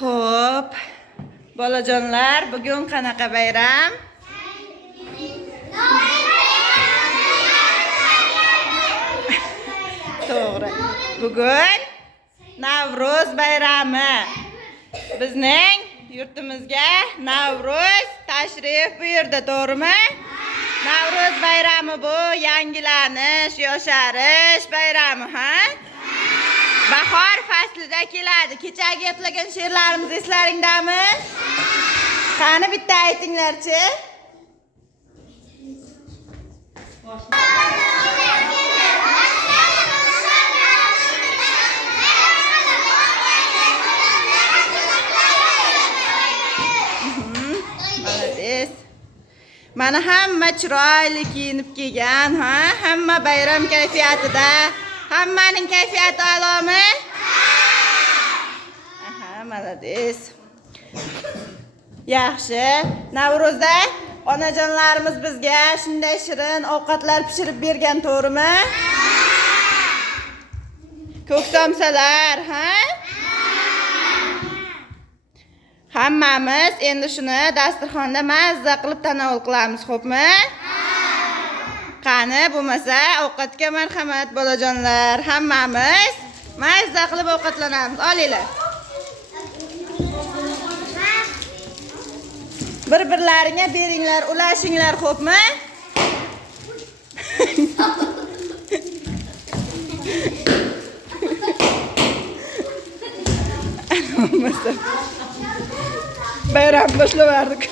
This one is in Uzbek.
Xo'p, bolajonlar, bugun qanaqa bayram? To'g'ri. Bugun Navro'z bayrami. Bizning yurtimizga Navro'z tashrif buyurdi, to'g'rimi? Navro'z bayrami bu yangilanish, yosharish bayrami, ha? Bahor faslida keladi. Kechagi aytilgan she'rlarimiz eslaringdami? Qani bitta aytinglarchi? Malades. Mana hamma chiroyli kiyinib kelgan, ha? Hamma bayram kayfiyatida. Hammaning kayfiyati a'lomi? Aha, malades. Yaxshi. Navro'zda onajonlarimiz bizga shunday shirin ovqatlar pishirib bergan, to'g'rimi? Ko'ksamsalar, ha? Hammamiz endi shuni dasturxonda mazza qilib tanovul qilamiz, xo'pmi? Qani, bo'lmasa ovqatga marhamat bolajonlar. Hammamiz mazza qilib ovqatlanamiz. Olinglar. Bir-birlaringga beringlar, ulashinglar, xo'pmi? Bayram boshlaverdik.